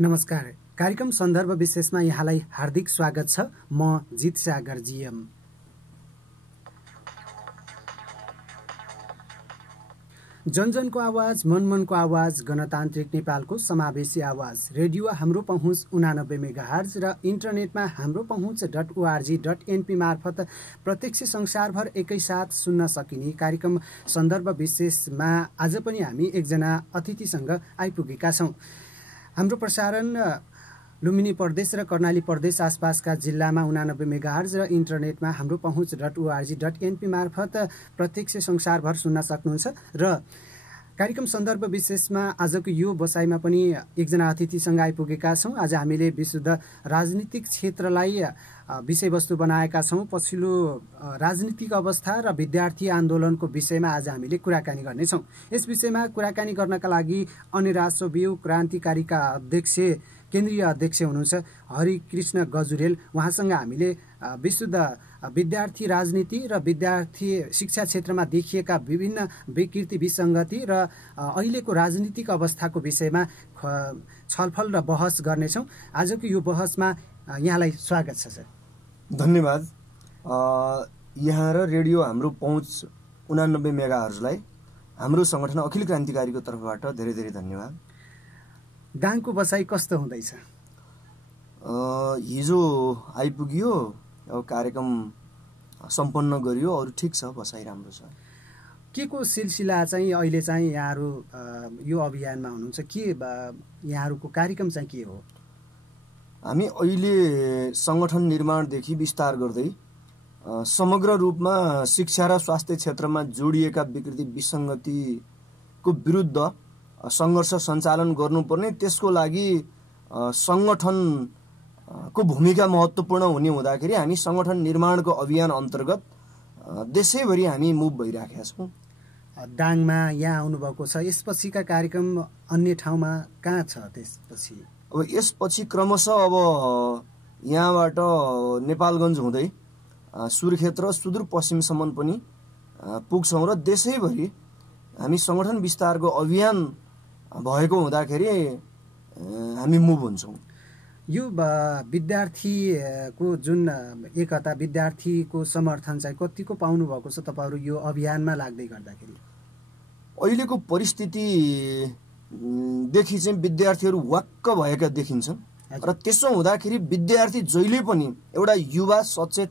नमस्कार। कार्यक्रम सन्दर्भ विशेषमा यहाँलाई हार्दिक स्वागत छ। म जित सागर जीएम। जनजनको आवाज, मनमनको आवाज, गणतान्त्रिक नेपालको समावेशी आवाज। रेडियो हाम्रो पहुँच 89 मेगाहर्ज र इन्टरनेटमा हाम्रो पहुँच .org.np मार्फत प्रत्यक्ष संसारभर एकैसाथ सुन्न सकिने कार्यक्रम सन्दर्भ विशेषमा आज पनि हामी एकजना अतिथिसँग आइपुगेका छौँ। हाम्रो प्रसारण लुम्बिनी प्रदेश र कर्णाली प्रदेश आसपासका जिल्लामा 89 मेगाहर्ज र इन्टरनेटमा हाम्रो पहुँच .org.np मार्फत प्रत्यक्ष संसारभर सुन्न सक्नुहुन्छ। र कार्यक्रम सन्दर्भ विशेषमा आजको यो बसाइमा पनि एकजना अतिथिसँग आइपुगेका छौँ। आज हामीले विशुद्ध राजनीतिक क्षेत्रलाई विषयवस्तु बनाएका छौँ। पछिल्लो राजनीतिक अवस्था र विद्यार्थी आन्दोलनको विषयमा आज हामीले कुराकानी गर्नेछौँ। यस विषयमा कुराकानी गर्नका लागि अनिराज सोबिउ क्रान्तिकारीका अध्यक्ष, केन्द्रीय अध्यक्ष हुनुहुन्छ हरिकृष्ण गजुरेल। उहाँसँग हामीले विशुद्ध विद्यार्थी राजनीति र विद्यार्थी शिक्षा क्षेत्रमा देखिएका विभिन्न विकृति, विसङ्गति र अहिलेको राजनीतिक अवस्थाको विषयमा छलफल र बहस गर्नेछौँ। आजको यो बहसमा यहाँलाई स्वागत छ सर। धन्यवाद। यहाँ र रेडियो हाम्रो पहुँच 89 मेगाहर्जलाई हाम्रो संगठन अखिल क्रान्तिकारीको तर्फबाट धेरै धेरै धन्यवाद। दाङको बसाई कस्तो हुँदैछ? हिजो आइपुग्यो, अब कार्यक्रम सम्पन्न गरियो, अरू ठिक छ, बसाई राम्रो छ। के को सिलसिला चाहिँ अहिले चाहिँ यहाँहरू यो अभियानमा हुनुहुन्छ? के यहाँहरूको कार्यक्रम चाहिँ के हो? हामी अहिले संगठन निर्माणदेखि विस्तार गर्दै समग्र रूपमा शिक्षा र स्वास्थ्य क्षेत्रमा जोडिएका विकृति विसङ्गतिको विरुद्ध सङ्घर्ष सञ्चालन गर्नुपर्ने, त्यसको लागि सङ्गठनको भूमिका महत्त्वपूर्ण हुने हुँदाखेरि हामी सङ्गठन निर्माणको अभियान अन्तर्गत देशैभरि हामी मुभ भइराखेका छौँ। दाङमा यहाँ आउनुभएको छ, यसपछिका कार्यक्रम अन्य ठाउँमा कहाँ छ? त्यसपछि अब यसपछि क्रमशः अब यहाँबाट नेपालगञ्ज हुँदै सुर्खेत र सुदूरपश्चिमसम्म पनि पुग्छौँ र देशैभरि हामी सङ्गठन विस्तारको अभियान भएको हुँदाखेरि हामी मुभ हुन्छौँ। यो विद्यार्थीको जुन एकता, विद्यार्थीको समर्थन चाहिँ कतिको पाउनु भएको छ तपाईँहरू यो अभियानमा लाग्दै गर्दाखेरि? अहिलेको परिस्थितिदेखि चाहिँ विद्यार्थीहरू वाक्क भएका देखिन्छन् र त्यसो हुँदाखेरि विद्यार्थी जहिले पनि एउटा युवा, सचेत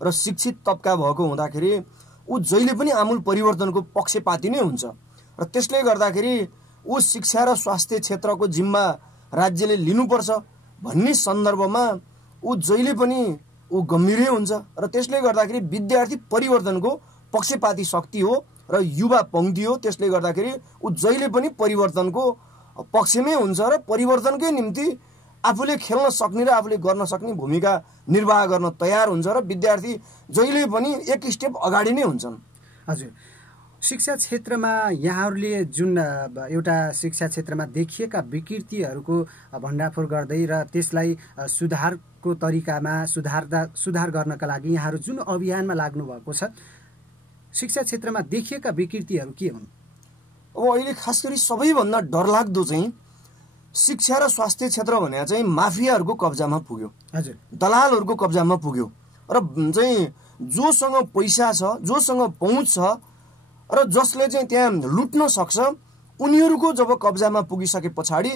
र शिक्षित तबका भएको हुँदाखेरि ऊ जहिले पनि आमूल परिवर्तनको पक्षपाती नै हुन्छ र त्यसले गर्दाखेरि ऊ शिक्षा र स्वास्थ्य क्षेत्रको जिम्मा राज्यले लिनुपर्छ भन्ने सन्दर्भमा ऊ जहिले पनि ऊ गम्भीरै हुन्छ र त्यसले गर्दाखेरि विद्यार्थी परिवर्तनको पक्षपाती शक्ति हो र युवा पङ्क्ति हो। त्यसले गर्दाखेरि ऊ जहिले पनि परिवर्तनको पक्षमै हुन्छ र परिवर्तनकै निम्ति आफूले खेल्न सक्ने र आफूले गर्न सक्ने भूमिका निर्वाह गर्न तयार हुन्छ र विद्यार्थी जहिले पनि एक स्टेप अगाडि नै हुन्छन्। हजुर, शिक्षा क्षेत्रमा यहाँहरूले जुन एउटा शिक्षा क्षेत्रमा देखिएका विकृतिहरूको भण्डाफोर गर्दै र त्यसलाई सुधारको तरिकामा सुधार गर्नका लागि यहाँहरू जुन अभियानमा लाग्नु भएको छ, शिक्षा क्षेत्रमा देखिएका विकृतिहरू के हुन्? अब अहिले खास गरी सबैभन्दा डरलाग्दो चाहिँ शिक्षा र स्वास्थ्य क्षेत्र भनेर चाहिँ माफियाहरूको कब्जामा पुग्यो। हजुर, दलालहरूको कब्जामा पुग्यो र चाहिँ जोसँग पैसा छ, जोसँग पहुँच छ र जसले चाहिँ त्यहाँ लुट्न सक्छ, उनीहरूको जब कब्जामा पुगिसके पछाडि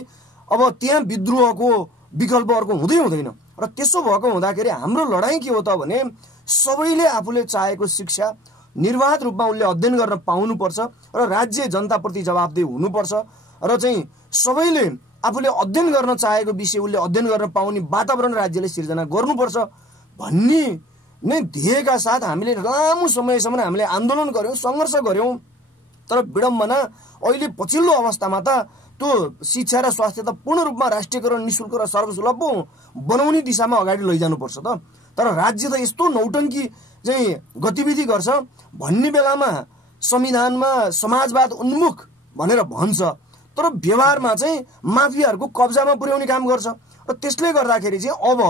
अब त्यहाँ विद्रोहको विकल्प अर्को हुँदै हुँदैन र त्यसो भएको हुँदाखेरि हाम्रो लडाइँ के हो त भने सबैले आफूले चाहेको शिक्षा निर्वाध रूपमा उसले अध्ययन गर्न पाउनुपर्छ र राज्य जनताप्रति जवाबदेही हुनुपर्छ र चाहिँ सबैले आफूले अध्ययन गर्न चाहेको विषय उसले अध्ययन गर्न पाउने वातावरण राज्यले सिर्जना गर्नुपर्छ भन्ने नै ध्येयका साथ हामीले लामो समयसम्म हामीले आन्दोलन गर्यौँ, सङ्घर्ष गर्यौँ। तर विडम्बना अहिले पछिल्लो अवस्थामा त त्यो शिक्षा र स्वास्थ्य त पूर्ण रूपमा राष्ट्रियकरण, निःशुल्क र सर्वसुलभ बनाउने दिशामा अगाडि लैजानुपर्छ त। तर राज्य त यस्तो नौटङ्की चाहिँ गतिविधि गर्छ भन्ने बेलामा संविधानमा समाजवाद उन्मुख भनेर भन्छ, तर व्यवहारमा चाहिँ माफियाहरूको कब्जामा पुर्याउने काम गर्छ र त्यसले गर्दाखेरि चाहिँ अब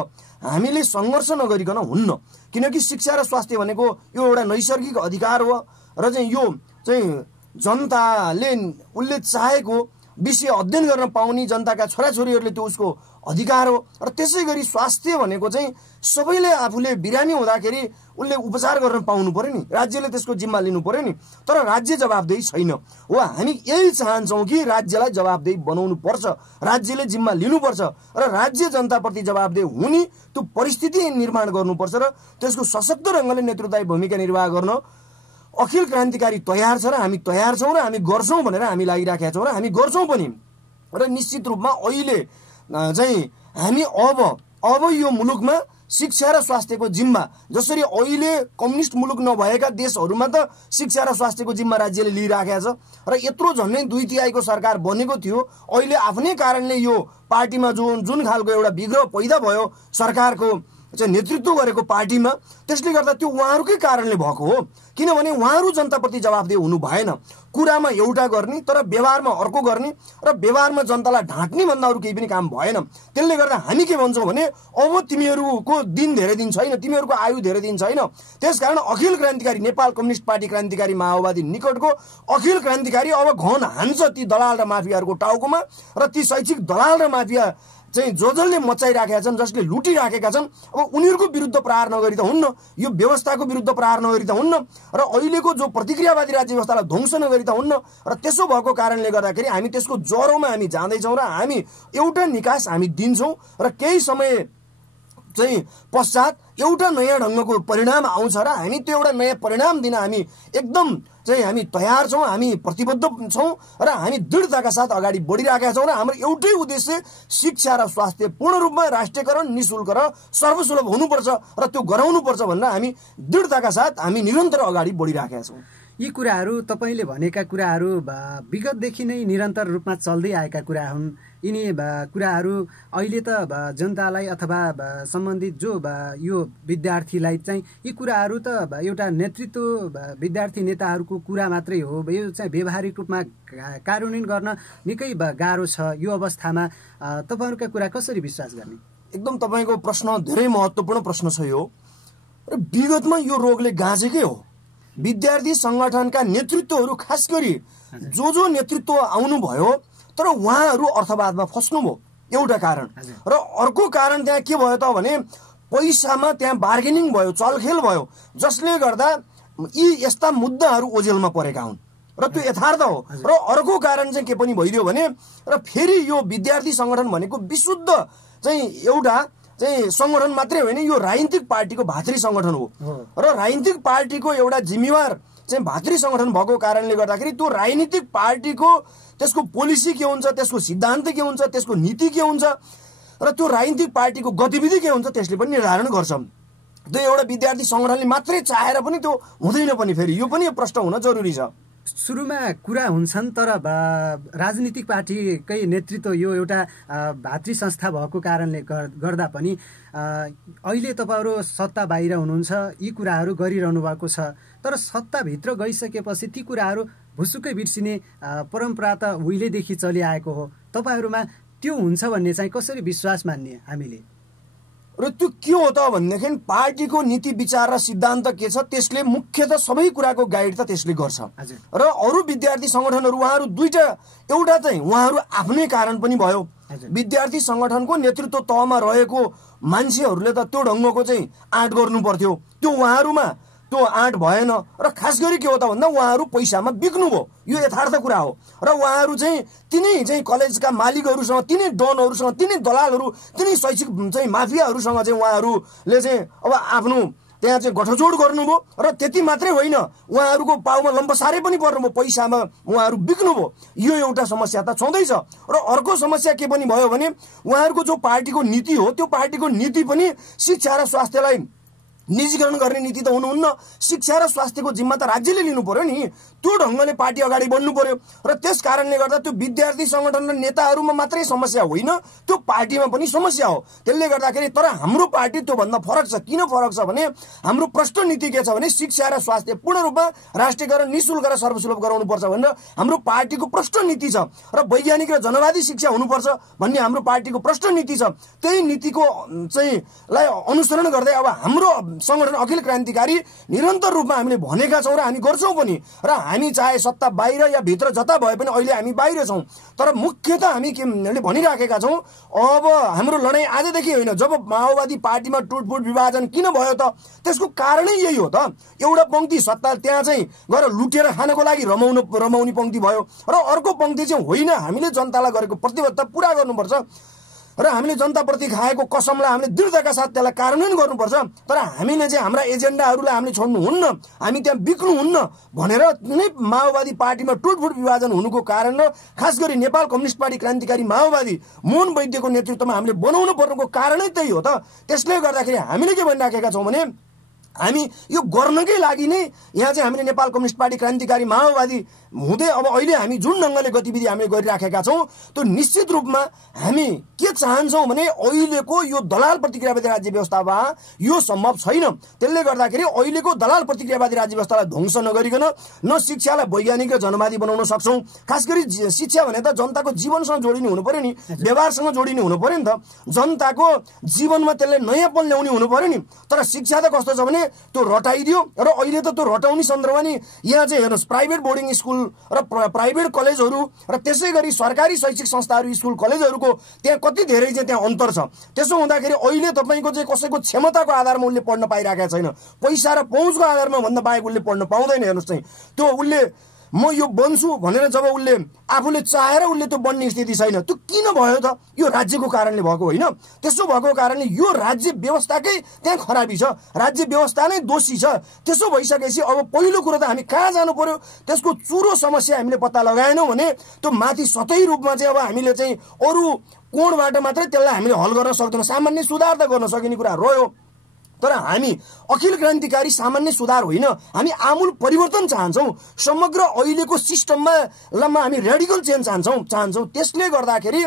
हामीले सङ्घर्ष नगरिकन हुन्न, किनकि शिक्षा र स्वास्थ्य भनेको यो एउटा नैसर्गिक अधिकार हो र चाहिँ यो चाहिँ जनताले उसले चाहेको विषय अध्ययन गर्न पाउने जनताका छोराछोरीहरूले त्यो उसको अधिकार हो। र त्यसै गरी स्वास्थ्य भनेको चाहिँ सबैले आफूले बिरामी हुँदाखेरि उसले उपचार गर्न पाउनु पर्यो नि, राज्यले त्यसको जिम्मा लिनु पर्यो नि। तर राज्य जवाबदेही छैन हो। हामी यही चाहन्छौँ कि राज्यलाई जवाबदेही बनाउनु पर्छ, राज्यले जिम्मा लिनुपर्छ र राज्य जनताप्रति जवाबदेही हुने त्यो परिस्थिति निर्माण गर्नुपर्छ र त्यसको सशक्त ढङ्गले नेतृत्वदायी भूमिका निर्वाह गर्न अखिल क्रान्तिकारी तयार छ र हामी तयार छौँ र हामी गर्छौँ भनेर हामी लागिराखेका छौँ र हामी गर्छौँ पनि। र निश्चित रूपमा अहिले चाहिँ हामी अब यो मुलुकमा शिक्षा र स्वास्थ्यको जिम्मा, जसरी अहिले कम्युनिस्ट मुलुक नभएका देशहरूमा त शिक्षा र स्वास्थ्यको जिम्मा राज्यले लिइराखेको छ र यत्रो झन्डै 2/3 सरकार बनेको थियो। अहिले आफ्नै कारणले यो पार्टीमा जुन खालको एउटा विग्रह पैदा भयो सरकारको चाहिँ नेतृत्व गरेको पार्टीमा, त्यसले गर्दा त्यो उहाँहरूकै कारणले भएको हो। किनभने उहाँहरू जनताप्रति जवाबदेही हुनु भएन। कुरामा एउटा गर्ने तर व्यवहारमा अर्को गर्ने र व्यवहारमा जनतालाई ढाँट्ने भन्दा अरू केही पनि काम भएन। त्यसले गर्दा हामी के भन्छौँ भने अब तिमीहरूको दिन धेरै दिन छैन, तिमीहरूको आयु धेरै दिन छैन। त्यसकारण अखिल क्रान्तिकारी नेपाल कम्युनिस्ट पार्टी क्रान्तिकारी माओवादी निकटको अखिल क्रान्तिकारी अब घन हान्छ ती दलाल र माफियाहरूको टाउकोमा र ती शैक्षिक दलाल र माफिया चाहिँ जसले मचाइराखेका छन्, जसले लुटिराखेका छन्, अब उनीहरूको विरुद्ध प्रहार नगरी त हुन्न, यो व्यवस्थाको विरुद्ध प्रहार नगरी त हुन्न र अहिलेको जो प्रतिक्रियावादी राज्य व्यवस्थालाई ध्वंस नगरी त हुन्न। र त्यसो भएको कारणले गर्दाखेरि हामी त्यसको ज्वरोमा हामी जाँदैछौँ र हामी एउटा निकास हामी दिन्छौँ र केही समय चाहिँ पश्चात एउटा नयाँ ढङ्गको परिणाम आउँछ र हामी त्यो एउटा नयाँ परिणाम दिन हामी एकदम चाहिँ हामी तयार छौँ, हामी प्रतिबद्ध छौँ र हामी दृढताका साथ अगाडि बढिरहेका छौँ र हाम्रो एउटै उद्देश्य शिक्षा र स्वास्थ्य पूर्ण रूपमा राष्ट्रियकरण निःशुल्क र सर्वसुलभ हुनुपर्छ र त्यो गराउनुपर्छ भनेर हामी दृढताका साथ हामी निरन्तर अगाडि बढिरहेका छौँ। यी कुराहरू तपाईँले भनेका कुराहरू विगतदेखि नै निरन्तर रूपमा चल्दै आएका कुरा हुन्। यिनी कुराहरू अहिले त जनतालाई अथवा सम्बन्धित जो यो विद्यार्थीलाई चाहिँ यी कुराहरू त एउटा नेतृत्व विद्यार्थी नेताहरूको कुरा मात्रै हो, यो चाहिँ व्यावहारिक रूपमा कार्यान्वयन गर्न निकै गाह्रो छ। यो अवस्थामा तपाईँहरूका कुरा कसरी विश्वास गर्ने? एकदम तपाईँको प्रश्न धेरै महत्त्वपूर्ण प्रश्न छ यो। र विगतमा यो रोगले गाँजेकै हो। विद्यार्थी सङ्गठनका नेतृत्वहरू खास गरी जो नेतृत्व आउनुभयो तर उहाँहरू अर्थवादमा फस्नुभयो, एउटा कारण। र अर्को कारण त्यहाँ के भयो त भने पैसामा त्यहाँ बार्गेनिङ भयो, चलखेल भयो, जसले गर्दा यी यस्ता मुद्दाहरू ओझेलमा परेका हुन् र त्यो यथार्थ हो। र अर्को कारण चाहिँ के पनि भइदियो भने र फेरि यो विद्यार्थी सङ्गठन भनेको विशुद्ध चाहिँ एउटा चाहिँ सङ्गठन मात्रै होइन, यो राजनीतिक पार्टीको भातृ सङ्गठन हो र राजनीतिक पार्टीको एउटा जिम्मेवार चाहिँ भातृ सङ्गठन भएको कारणले गर्दाखेरि त्यो राजनीतिक पार्टीको त्यसको पोलिसी के हुन्छ, त्यसको सिद्धान्त के हुन्छ, त्यसको नीति के हुन्छ र त्यो राजनीतिक पार्टीको गतिविधि के हुन्छ त्यसले पनि निर्धारण गर्छ। त्यो एउटा विद्यार्थी सङ्गठनले मात्रै चाहेर पनि त्यो हुँदैन पनि, फेरि यो पनि प्रश्न हुन जरुरी छ। सुरुमा कुरा हुन्छन् तर राजनीतिक पार्टीकै नेतृत्व यो एउटा भातृ संस्था भएको कारणले गर्दा पनि अहिले तपाईँहरू सत्ता बाहिर हुनुहुन्छ, यी कुराहरू गरिरहनु भएको छ। तर सत्ताभित्र गइसकेपछि ती कुराहरू भुसुकै बिर्सिने परम्परा त उहिलेदेखि चलिआएको हो। तपाईँहरूमा त्यो हुन्छ भन्ने चाहिँ कसरी विश्वास मान्ने हामीले? र त्यो के हो त भनेदेखि पार्टीको नीति विचार र सिद्धान्त के छ त्यसले मुख्यतः सबै कुराको गाइड त त्यसले गर्छ। र अरू विद्यार्थी सङ्गठनहरू उहाँहरू दुईटा, एउटा चाहिँ उहाँहरू आफ्नै कारण पनि भयो, विद्यार्थी सङ्गठनको नेतृत्व तहमा रहेको मान्छेहरूले त त्यो ढङ्गको चाहिँ आँट गर्नु पर्थ्यो, त्यो उहाँहरूमा त्यो आँट भएन र खास गरी के हो त भन्दा उहाँहरू पैसामा बिक्नुभयो, यो यथार्थ कुरा हो। र उहाँहरू चाहिँ तिनै चाहिँ कलेजका मालिकहरूसँग, तिनै डनहरूसँग, तिनै दलालहरू, तिनै शैक्षिक चाहिँ माफियाहरूसँग चाहिँ उहाँहरूले चाहिँ अब आफ्नो त्यहाँ चाहिँ गठजोड गर्नुभयो र त्यति मात्रै होइन उहाँहरूको पाउमा लम्बसारे पनि पर्नुभयो, पैसामा उहाँहरू बिक्नुभयो। यो एउटा समस्या त छँदैछ। र अर्को समस्या के पनि भयो भने उहाँहरूको जो पार्टीको नीति हो त्यो पार्टीको नीति पनि शिक्षा र स्वास्थ्यलाई निजीकरण गर्ने नीति त हुनुहुन्न, शिक्षा र स्वास्थ्यको जिम्मा त राज्यले लिनु पर्यो नि, त्यो ढङ्गले पार्टी अगाडि बढ्नु पर्यो। र त्यस कारणले गर्दा त्यो विद्यार्थी सङ्गठन र नेताहरूमा मात्रै समस्या होइन, त्यो पार्टीमा पनि समस्या हो। त्यसले गर्दाखेरि तर हाम्रो पार्टी त्योभन्दा फरक छ। किन फरक छ भने हाम्रो प्रष्ट नीति के छ भने शिक्षा र स्वास्थ्य पूर्ण रूपमा राष्ट्रियकरण निःशुल्क र सर्वसुलभ गराउनुपर्छ भनेर हाम्रो पार्टीको प्रष्ट नीति छ। र वैज्ञानिक र जनवादी शिक्षा हुनुपर्छ भन्ने हाम्रो पार्टीको प्रष्ट नीति छ। त्यही नीतिको चाहिँ लाई अनुसरण गर्दै अब हाम्रो संगठन अखिल क्रान्तिकारी निरन्तर रूपमा हामीले भनेका छौँ र हामी गर्छौँ पनि, र हामी चाहे सत्ता बाहिर या भित्र जता भए पनि अहिले हामी बाहिर छौँ, तर मुख्यतः हामी के भनिराखेका छौँ, अब हाम्रो लडाइँ आजदेखि होइन। जब माओवादी पार्टीमा टुटफुट विभाजन किन भयो त, त्यसको कारणै यही हो त। एउटा पंक्ति सत्ता त्यहाँ चाहिँ गएर लुटेर खानको लागि रमाउने पंक्ति भयो, र अर्को पंक्ति चाहिँ होइन, हामीले जनतालाई गरेको प्रतिबद्धता पुरा गर्नुपर्छ र हामीले जनताप्रति खाएको कसमलाई हामीले दृढताका साथ त्यसलाई कार्यान्वयन गर्नुपर्छ। तर हामीले चाहिँ हाम्रा एजेन्डाहरूलाई हामीले छोड्नुहुन्न, हामी त्यहाँ बिक्नुहुन्न भनेर नै माओवादी पार्टीमा टुटफुट विभाजन हुनुको कारण र खास गरी नेपाल कम्युनिस्ट पार्टी क्रान्तिकारी माओवादी मोहन वैद्यको नेतृत्वमा हामीले बनाउनु पर्नुको कारणै त्यही हो त। त्यसले गर्दाखेरि हामीले के भनिराखेका छौँ भने हामी यो गर्नकै लागि नै यहाँ चाहिँ हामीले नेपाल कम्युनिस्ट पार्टी क्रान्तिकारी माओवादी हुँदै अब अहिले हामी जुन ढङ्गले गतिविधि हामीले गरिराखेका छौँ त्यो निश्चित रूपमा हामी के चाहन्छौँ भने अहिलेको यो दलाल प्रतिक्रियावादी राज्य व्यवस्थामा यो सम्भव छैन। त्यसले गर्दाखेरि अहिलेको दलाल प्रतिक्रियावादी राज्य व्यवस्थालाई ध्वंस नगरिकन न शिक्षालाई वैज्ञानिक र जनवादी बनाउन सक्छौँ। खास गरी शिक्षा भने त जनताको जीवनसँग जोडिने हुनु पर्यो नि, व्यवहारसँग जोडिने हुनु पर्यो नि त, जनताको जीवनमा त्यसले नयाँपन ल्याउने हुनु पर्यो नि। तर शिक्षा त कस्तो छ भने त्यो रटाइदियो, र अहिले त त्यो रटाउने सन्दर्भमा नि यहाँ चाहिँ हेर्नुहोस् प्राइभेट बोर्डिङ स्कुल र प्राइभेट कलेजहरू र त्यसै गरी सरकारी शैक्षिक संस्थाहरू स्कुल कलेजहरूको त्यहाँ कति धेरै चाहिँ त्यहाँ अन्तर छ। त्यसो हुँदाखेरि अहिले तपाईँको चाहिँ कसैको क्षमताको आधारमा उसले पढ्न पाइरहेको छैन, पैसा र पहुँचको आधारमा भन्दा बाहेक उसले पढ्न पाउँदैन। हेर्नुहोस् चाहिँ त्यो उसले म यो बन्छु भनेर जब उसले आफूले चाहेर उसले त्यो बन्ने स्थिति छैन। त्यो किन भयो त? यो राज्यको कारणले भएको होइन। त्यसो भएको कारणले यो राज्य व्यवस्थाकै त्यहाँ खराबी छ, राज्य व्यवस्था नै दोषी छ। त्यसो भइसकेपछि अब पहिलो कुरो त हामी कहाँ जानु पर्यो, त्यसको चुरो समस्या हामीले पत्ता लगाएनौँ भने त्यो माथि सतही रूपमा चाहिँ अब हामीले चाहिँ अरू कोणबाट मात्रै त्यसलाई हामीले हल गर्न सक्दैनौँ। सामान्य सुधार त गर्न सकिने कुरा रह्यो, तर हामी अखिल क्रान्तिकारी सामान्य सुधार होइन, हामी आमूल परिवर्तन चाहन्छौँ। समग्र अहिलेको सिस्टममा हामी रेडिकल चेन्ज चाहन्छौँ। त्यसले गर्दाखेरि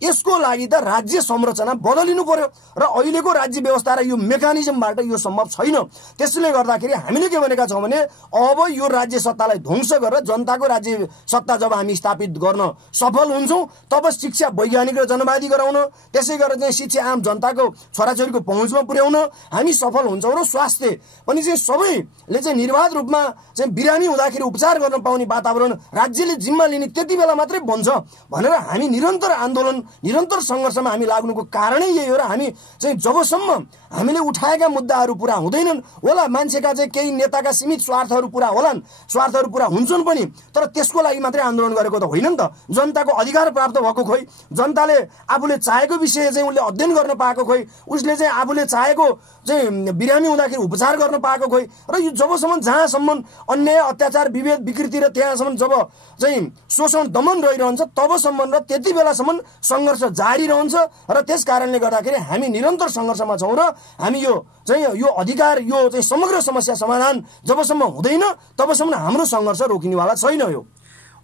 यसको लागि त राज्य संरचना बदलिनु पर्यो र अहिलेको राज्य व्यवस्था र यो मेकानिजमबाट यो सम्भव छैन। त्यसले गर्दाखेरि हामीले के भनेका छौँ भने अब यो राज्य सत्तालाई ध्वंस गरेर जनताको राज्य सत्ता जब हामी स्थापित गर्न सफल हुन्छौँ तब शिक्षा वैज्ञानिक र जनवादी गराउन, त्यसै गरेर चाहिँ शिक्षा आम जनताको छोराछोरीको पहुँचमा पुर्याउन हामी सफल हुन्छौँ र स्वास्थ्य पनि चाहिँ सबैले चाहिँ निर्वाध रूपमा चाहिँ बिरामी हुँदाखेरि उपचार गर्न पाउने वातावरण राज्यले जिम्मा लिने त्यति बेला मात्रै बन्छ भनेर हामी निरन्तर आन्दोलन निरन्तर सङ्घर्षमा हामी लाग्नुको कारणै यही हो। र हामी चाहिँ जबसम्म हामीले उठाएका मुद्दाहरू पुरा हुँदैनन् होला, मान्छेका चाहिँ केही नेताका सीमित स्वार्थहरू पुरा होलान्, स्वार्थहरू पुरा हुन्छन् पनि, तर त्यसको लागि मात्रै आन्दोलन गरेको त होइन नि त। जनताको अधिकार प्राप्त भएको खोइ, जनताले आफूले चाहेको विषय चाहिँ उसले अध्ययन गर्न पाएको खोइ, उसले चाहिँ आफूले चाहेको चाहिँ बिरामी हुँदाखेरि उपचार गर्न पाएको खोइ। र यो जबसम्म जहाँसम्म अन्याय अत्याचार विभेद विकृति र त्यहाँसम्म जब चाहिँ शोषण दमन रहिरहन्छ तबसम्म र त्यति बेलासम्म सङ्घर्ष जारी रहन्छ। र त्यस कारणले गर्दाखेरि हामी निरन्तर सङ्घर्षमा छौँ र हामी यो चाहिँ यो अधिकार यो चाहिँ समग्र समस्या समाधान जबसम्म हुँदैन तबसम्म हाम्रो सङ्घर्ष रोकिनेवाला छैन। यो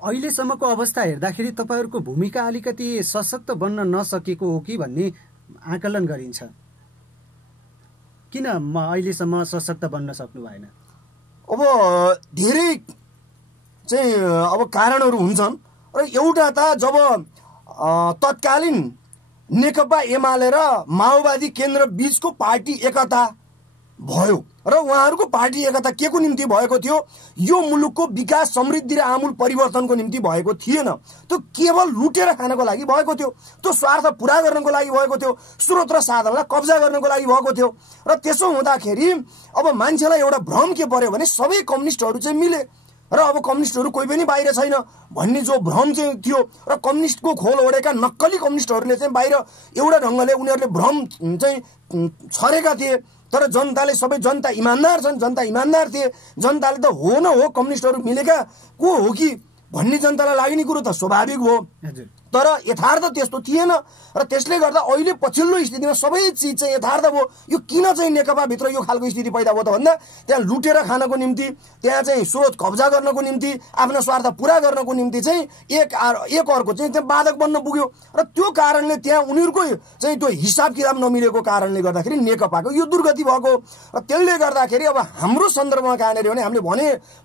अहिलेसम्मको अवस्था हेर्दाखेरि तपाईँहरूको भूमिका अलिकति सशक्त बन्न नसकेको हो कि भन्ने आकलन गरिन्छ। किन अहिलेसम्म सशक्त बन्न सक्नु भएन? अब धेरै चाहिँ अब कारणहरू हुन्छन् र एउटा त जब तत्कालीन नेकपा एमाले र माओवादी केन्द्र बीचको पार्टी एकता भयो र उहाँहरूको पार्टी एकता के को निम्ति भएको थियो? यो मुलुकको विकास समृद्धि र आमूल परिवर्तनको निम्ति भएको थिएन, त्यो केवल लुटेर खानको लागि भएको थियो, त्यो स्वार्थ पुरा गर्नको लागि भएको थियो, स्रोत र साधनलाई कब्जा गर्नको लागि भएको थियो। र त्यसो हुँदाखेरि अब मान्छेलाई एउटा भ्रम के पर्यो भने सबै कम्युनिस्टहरू चाहिँ मिले र अब कम्युनिस्टहरू कोही पनि बाहिर छैन भन्ने जो भ्रम चाहिँ थियो र कम्युनिस्टको खोल ओढेका नक्कली कम्युनिस्टहरूले चाहिँ बाहिर एउटा ढङ्गले उनीहरूले भ्रम चाहिँ छरेका थिए। तर जनताले सबै जनता इमान्दार छन्, जनता इमान्दार थिए, जनताले त हो न हो कम्युनिस्टहरू मिलेका को हो कि भन्ने जनतालाई लाग्ने कुरो त स्वाभाविक हो, तर यथार्थ त्यस्तो थिएन। र त्यसले गर्दा अहिले पछिल्लो स्थितिमा सबै चिज चाहिँ यथार्थ भयो। यो किन चाहिँ नेकपाभित्र यो खालको स्थिति पैदा भयो त भन्दा त्यहाँ लुटेर खानको निम्ति, त्यहाँ चाहिँ स्रोत कब्जा गर्नको निम्ति, आफ्नो स्वार्थ पुरा गर्नको निम्ति चाहिँ एक अर्को चाहिँ त्यहाँ बाधक बन्न पुग्यो। र त्यो कारणले त्यहाँ उनीहरूको चाहिँ त्यो हिसाब किताब नमिलेको कारणले गर्दाखेरि नेकपाको यो दुर्गति भएको। र त्यसले गर्दाखेरि अब हाम्रो सन्दर्भमा कहाँनिर भने हामीले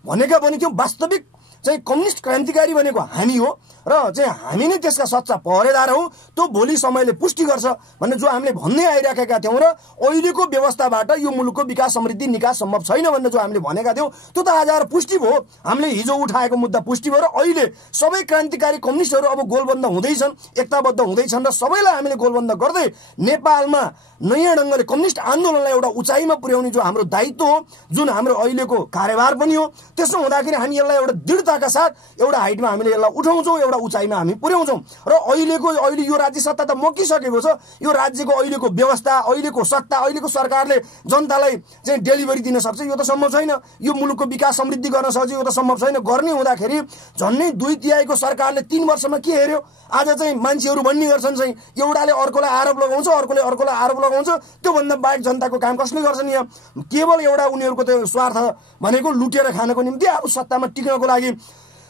भनेका पनि त्यो वास्तविक चाहिँ कम्युनिस्ट क्रान्तिकारी भनेको हामी हो र चाहिँ हामी नै त्यसका समाजका सच्चा पहरेदार हौ, त्यो भोलि समयले पुष्टि गर्छ भन्ने जो हामीले भन्दै आइराखेका थियौँ र अहिलेको व्यवस्थाबाट यो मुलुकको विकास समृद्धि निकास सम्भव छैन भन्ने जो हामीले भनेका थियौँ त्यो त आज आएर पुष्टि भयो। हामीले हिजो उठाएको मुद्दा पुष्टि भयो र अहिले सबै क्रान्तिकारी कम्युनिस्टहरू अब गोलबन्द हुँदैछन्, एकताबद्ध हुँदैछन् र सबैलाई हामीले गोलबन्द गर्दै नेपालमा नयाँ ढङ्गले कम्युनिस्ट आन्दोलनलाई एउटा उचाइमा पुर्याउने जो हाम्रो दायित्व हो, जुन हाम्रो अहिलेको कार्यभार पनि हो, त्यसो हुँदाखेरि हामी यसलाई एउटा दृढताका साथ एउटा हाइटमा हामीले यसलाई उठाउँछौँ, एउटा उचाइमा हामी पुर्याउँछौँ। र अहिले यो राज्य सत्ता त मकिसकेको छ। यो राज्यको अहिलेको व्यवस्था, अहिलेको सत्ता, अहिलेको सरकारले जनतालाई चाहिँ डेलिभरी दिन सक्छ यो त सम्भव छैन। यो मुलुकको विकास समृद्धि गर्न सक्छ यो त सम्भव छैन। गर्ने हुँदाखेरि झन्नै 2/3 सरकारले 3 वर्षमा के हेर्यो? आज चाहिँ मान्छेहरू भन्ने गर्छन् चाहिँ एउटाले अर्कोलाई आरोप लगाउँछ, अर्कोले अर्कोलाई आरोप लगाउँछ। त्योभन्दा बाहेक जनताको काम कसले गर्छन्? यहाँ केवल एउटा उनीहरूको त्यो स्वार्थ भनेको लुटेर खानको निम्ति, अब सत्तामा टिक्नको लागि।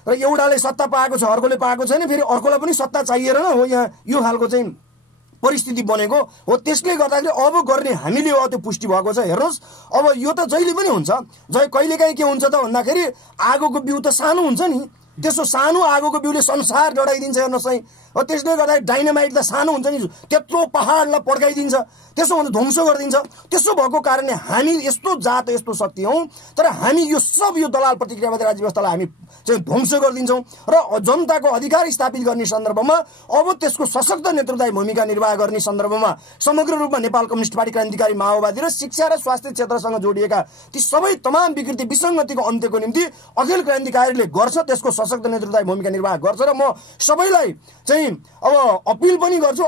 र एउटाले सत्ता पाएको छ, अर्कोले पाएको छैन, फेरि अर्कोलाई पनि सत्ता चाहिएर न हो यहाँ यो खालको चाहिँ परिस्थिति बनेको हो। त्यसले गर्दाखेरि अब गर्ने हामीले हो त्यो पुष्टि भएको छ। हेर्नुहोस्, अब यो त जहिले पनि हुन्छ। कहिलेकाहीँ के हुन्छ त भन्दाखेरि आगोको बिउ त सानो हुन्छ नि, त्यसो सानो आगोको बिउले संसार डढाइदिन्छ। हेर्नुहोस् है, त्यसले गर्दाखेरि डाइनामाइट त सानो हुन्छ नि, त्यत्रो पहाडलाई पड्काइदिन्छ, त्यसो भन्दा ध्वंस गरिदिन्छ। त्यसो भएको कारणले हामी यस्तो जात यस्तो शक्ति हौँ, तर हामी यो सब यो दलाल प्रतिक्रियावादी राज्य व्यवस्थालाई हामी चाहिँ ध्वंस गरिदिन्छौँ र जनताको अधिकार स्थापित गर्ने सन्दर्भमा अब त्यसको सशक्त नेतृत्वदायी भूमिका निर्वाह गर्ने सन्दर्भमा समग्र रूपमा नेपाल कम्युनिस्ट पार्टी क्रान्तिकारी माओवादी र शिक्षा र स्वास्थ्य क्षेत्रसँग जोडिएका ती सबै तमाम विकृति विसङ्गतिको अन्त्यको निम्ति अखिल क्रान्तिकारीले गर्छ, त्यसको सशक्त नेतृत्वदायी भूमिका निर्वाह गर्छ। र म सबैलाई चाहिँ अब अपिल पनि गर्छु,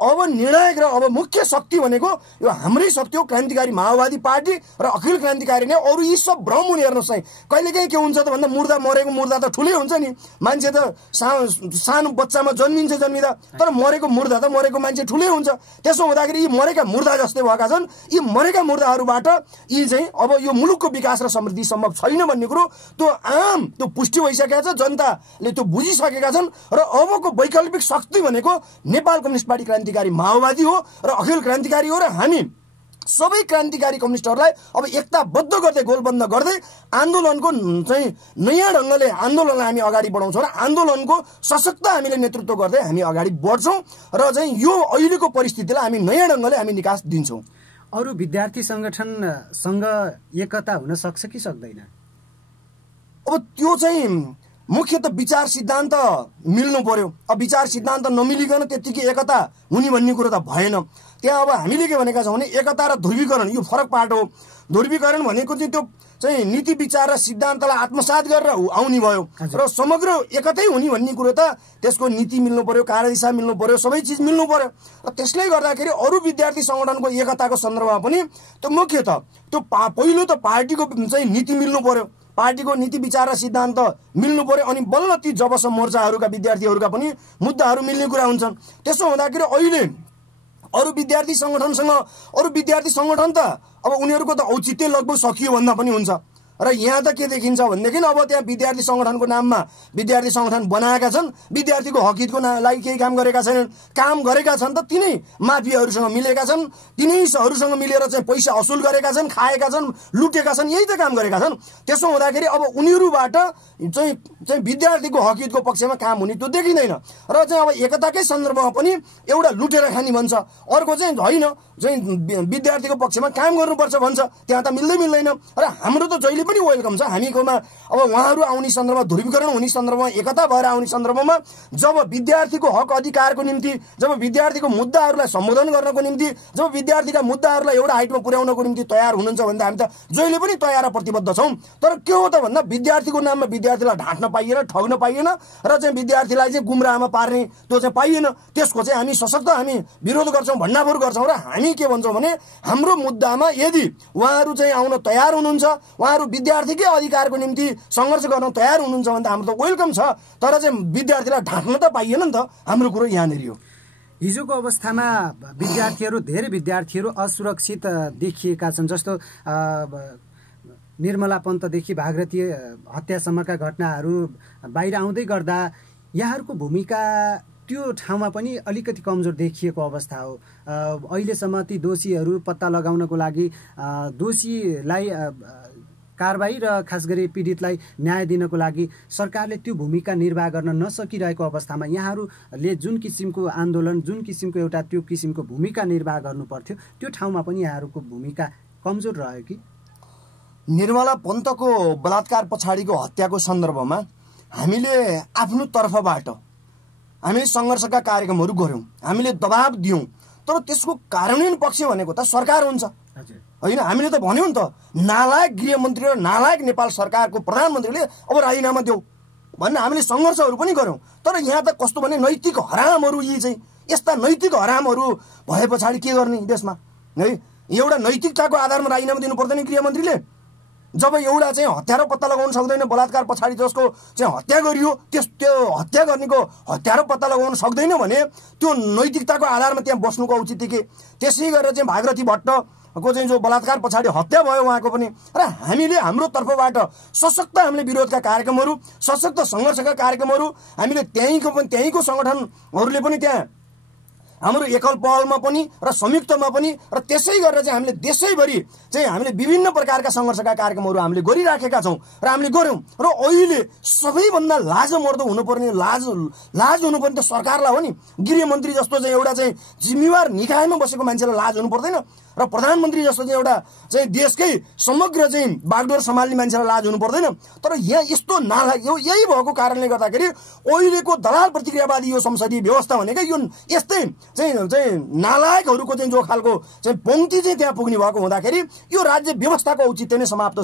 अब निर्णायक र अब मुख्य शक्ति भनेको यो हाम्रै शक्ति हो, क्रान्तिकारी माओवादी पार्टी र अखिल क्रान्तिकारी नै। अरू यी सब भ्रम हुने। हेर्नुहोस् है, कहिलेकाहीँ के हुन्छ त भन्दा मरेको मुर्दा त ठुलै हुन्छ नि। मान्छे त सानो बच्चामा जन्मिँदा, तर मरेको मान्छे ठुलै हुन्छ। त्यसो हुँदाखेरि यी मरेका मुर्दा जस्तै भएका छन्। यी मरेका मुर्दाहरूबाट यी चाहिँ अब यो मुलुकको विकास र समृद्धि सम्भव छैन भन्ने कुरो त्यो पुष्टि भइसकेका छ। जनताले त्यो बुझिसकेका छन् र अबको वैकल्पिक शक्ति भनेको नेपाल कम्युनिस्ट पार्टी क्रान्तिकारी माओवादी हो र अखिल क्रान्तिकारी हो। र हामी सबै क्रान्तिकारी कम्युनिस्टहरूलाई अब एकताबद्ध गर्दै गोलबन्द गर्दै आन्दोलनको चाहिँ नयाँ ढङ्गले आन्दोलनलाई हामी अगाडि बढाउँछौँ र आन्दोलनको सशक्त हामीले नेतृत्व गर्दै हामी अगाडि बढ्छौँ र चाहिँ यो अहिलेको परिस्थितिलाई हामी नयाँ ढङ्गले हामी निकास दिन्छौँ। अरू विद्यार्थी सङ्गठनसँग एकता हुन सक्छ कि सक्दैन? अब त्यो चाहिँ मुख्यतः विचार सिद्धान्त मिल्नु पर्यो। अब विचार सिद्धान्त नमिलिकन त्यतिकै एकता हुने भन्ने कुरो त भएन। त्यहाँ अब हामीले के भनेका छौँ भने एकता र ध्रुवीकरण यो फरक पार्ट हो। ध्रुवीकरण भनेको चाहिँ त्यो चाहिँ नीति विचार र सिद्धान्तलाई आत्मसात गरेर आउने भयो र समग्र एकतै हुने भन्ने कुरो त त्यसको नीति मिल्नु पर्यो, कार्यदिशा मिल्नु पर्यो, सबै चिज मिल्नु पर्यो। र त्यसले गर्दाखेरि अरू विद्यार्थी सङ्गठनको एकताको सन्दर्भमा पनि त्यो मुख्यतः त्यो पहिलो त पार्टीको चाहिँ नीति मिल्नु पर्यो, पार्टीको नीति विचार र सिद्धान्त मिल्नु पर्यो। अनि बल्ल ती जबसम्म मोर्चाहरूका विद्यार्थीहरूका पनि मुद्दाहरू मिल्ने कुरा हुन्छन्। त्यसो हुँदाखेरि अहिले अरू विद्यार्थी सङ्गठन त अब उनीहरूको त औचित्य लगभग सकियो भन्दा पनि हुन्छ। र यहाँ त के देखिन्छ भनेदेखि अब त्यहाँ विद्यार्थी सङ्गठनको नाममा विद्यार्थी सङ्गठन बनाएका छन्, विद्यार्थीको हकितको लागि केही काम गरेका छैनन्। काम गरेका छन् त तिनै माफियाहरूसँग मिलेका छन्, तिनैहरूसँग मिलेर चाहिँ पैसा असुल गरेका छन्, खाएका छन्, लुटेका छन्, यही त काम गरेका छन्। त्यसो हुँदाखेरि अब उनीहरूबाट चाहिँ विद्यार्थीको हकितको पक्षमा काम हुने त्यो देखिँदैन। र चाहिँ अब एकताकै सन्दर्भमा पनि एउटा लुटेर खाने भन्छ, अर्को चाहिँ होइन चाहिँ विद्यार्थीको पक्षमा काम गर्नुपर्छ भन्छ। त्यहाँ त मिल्दैन। र हाम्रो त जहिले पनि वेलकम छ हामीकोमा। अब उहाँहरू आउने सन्दर्भमा, ध्रुवीकरण हुने सन्दर्भमा, एकता भएर आउने सन्दर्भमा, जब विद्यार्थीको हक अधिकारको निम्ति, जब विद्यार्थीको मुद्दाहरूलाई सम्बोधन गर्नको निम्ति, जब विद्यार्थीका मुद्दाहरूलाई एउटा हाइटमा पुर्याउनको निम्ति तयार हुनुहुन्छ भन्दा हामी त जहिले पनि तयार र प्रतिबद्ध छौँ। तर के हो त भन्दा विद्यार्थीको नाममा विद्यार्थीलाई ढाँट्न पाइएन, ठग्न पाइएन र चाहिँ विद्यार्थीलाई चाहिँ गुमराहमा पार्ने त्यो चाहिँ पाइएन। त्यसको चाहिँ हामी सशक्त हामी विरोध गर्छौँ, भण्डाफोर गर्छौँ। र हामी के भन्छौँ भने हाम्रो मुद्दामा यदि उहाँहरू चाहिँ आउन तयार हुनुहुन्छ, उहाँहरू विद्यार्थीकै अधिकारको निम्ति सङ्घर्ष गर्न तयार हुनुहुन्छ भने त हाम्रो त वेलकम छ। तर चाहिँ विद्यार्थीलाई ढाँट्न त पाइएन नि त। हाम्रो कुरो यहाँनिर हो। हिजोको अवस्थामा धेरै विद्यार्थीहरू असुरक्षित देखिएका छन्। जस्तो निर्मला पन्तदेखि भागरथी हत्यासम्मका घटनाहरू बाहिर आउँदै गर्दा यहाँहरूको भूमिका त्यो ठाउँमा पनि अलिकति कमजोर देखिएको अवस्था हो। अहिलेसम्म ती दोषीहरू पत्ता लगाउनको लागि दोषीलाई कारबाही र खास गरी पीडितलाई न्याय दिनको लागि सरकारले त्यो भूमिका निर्वाह गर्न नसकिरहेको अवस्थामा यहाँहरूले जुन किसिमको आन्दोलन, जुन किसिमको एउटा त्यो किसिमको भूमिका निर्वाह गर्नुपर्थ्यो, त्यो ठाउँमा पनि यहाँहरूको भूमिका कमजोर रह्यो कि? निर्मला पन्तको बलात्कार पछाडिको हत्याको सन्दर्भमा हामीले आफ्नो तर्फबाट हामीले सङ्घर्षका कार्यक्रमहरू गऱ्यौँ, हामीले दबाब दियौँ, तर त्यसको कार्यान्वयन पक्ष भनेको त सरकार हुन्छ होइन। हामीले त भन्यौँ नि त, नालायक गृहमन्त्री र नालायक नेपाल सरकारको प्रधानमन्त्रीले अब राजीनामा देऊ भन्ने हामीले सङ्घर्षहरू पनि गऱ्यौँ। तर यहाँ त कस्तो भने नैतिक हरामहरू, यी चाहिँ यस्ता नैतिक हरामहरू भए पछाडि के गर्ने देशमा है? एउटा नैतिकताको आधारमा राजीनामा दिनु पर्दैन गृहमन्त्रीले? जब एउटा चाहिँ हत्यारो पत्ता लगाउन सक्दैन, बलात्कार पछाडि जसको चाहिँ हत्या गरियो त्यो हत्या गर्नेको हत्यारो पत्ता लगाउन सक्दैन भने त्यो नैतिकताको आधारमा त्यहाँ बस्नुको औचित्य के? त्यसै गरेर चाहिँ भागरथी भट्टको चाहिँ जो बलात्कार पछाडि हत्या भयो उहाँको पनि, र हामीले हाम्रो तर्फबाट सशक्त हामीले विरोधका कार्यक्रमहरू, सशक्त सङ्घर्षका कार्यक्रमहरू हामीले त्यहीँको सङ्गठनहरूले पनि त्यहाँ हाम्रो एकल पहलमा पनि र संयुक्तमा पनि र त्यसै गरेर चाहिँ हामीले देशैभरि चाहिँ हामीले विभिन्न प्रकारका सङ्घर्षका कार्यक्रमहरू हामीले गरिराखेका छौँ र हामीले गऱ्यौँ। र अहिले सबैभन्दा लाजमर्दो हुनुपर्ने लाज हुनुपर्ने त सरकारलाई हो नि। गृहमन्त्री जस्तो चाहिँ एउटा चाहिँ जिम्मेवार निकायमा बसेको मान्छेलाई लाज हुनु पर्दैन र प्रधानमन्त्री जस्तो चाहिँ एउटा चाहिँ देशकै समग्र चाहिँ बागडोर सम्हाल्ने मान्छेलाई लाज हुनु पर्दैन। तर यहाँ यस्तो नालायक यही भएको कारणले गर्दाखेरि अहिलेको दलाल प्रतिक्रियावादी यो संसदीय व्यवस्था भनेकै यो यस्तै चाहिँ नालायकहरूको चाहिँ जो खालको चाहिँ पङ्क्ति चाहिँ त्यहाँ पुग्ने भएको हुँदाखेरि यो राज्य व्यवस्थाको औचित्य नै समाप्त